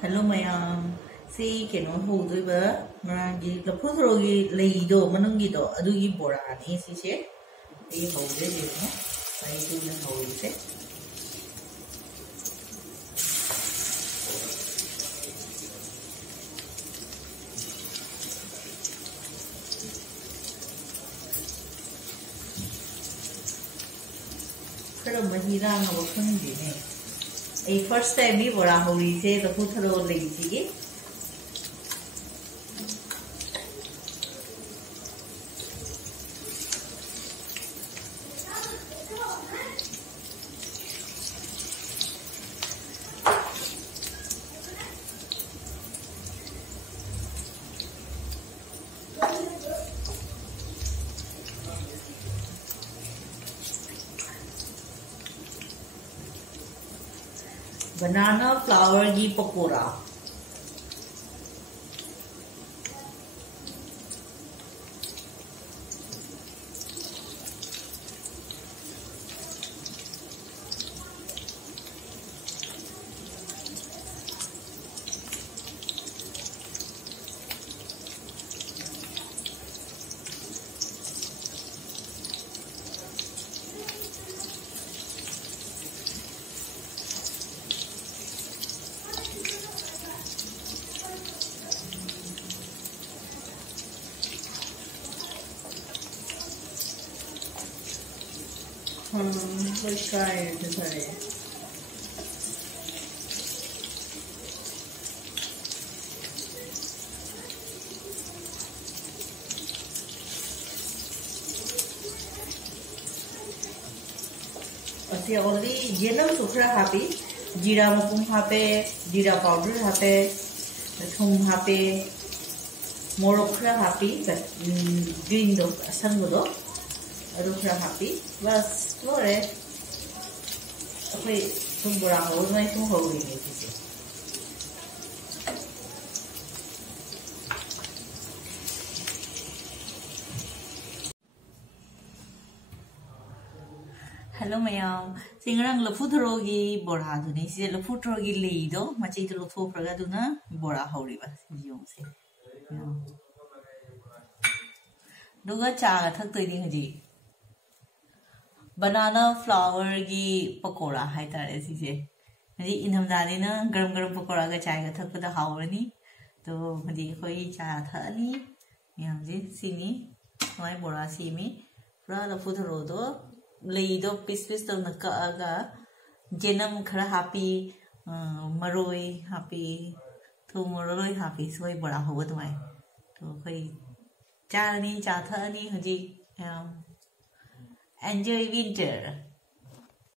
Hello mayam. See keno hodoiba maragi laphutharo leido manungido adugi bora ni si che. E hode je no. Ai tu na hode. Pero mahira na wakang din eh. First time भी बड़ा हो रही थे तो कुछ थोड़ा ले लीजिए बनाना फ्लावर की pakora Let's try it today. Okay, already yellow sukra happy, jeera mukum hape, jeera powder hape, thum hape, morokra happy, but green do sangudo, arukra happy, bas. Bora. Okay, tum bora ho na tum ho ri ni se. Hello mayam. Singrang laphutharo gi bora du ni se laphutharo gi lei do ma chei lo tho praga du na bora ho ri ba si yong se. Duga cha thak toi ding ji. Banana flower की पकोड़ा है तारे सीजे मुझे इन्हम दादी ना गरम गरम पकोड़ा का चाय का थक पता हावरनी तो मुझे कोई चाय था नहीं यहाँ मुझे सीनी हमारे बोरा सी में पूरा लफुथरो तो ले दो पीस पीस तो नक्का आगा जेनम खरा हापी मरोई हापी तो मरोई हापी सोई बड़ा होगा तुम्हारे तो कोई चाय नहीं चाय था नहीं मुझे Enjoy winter.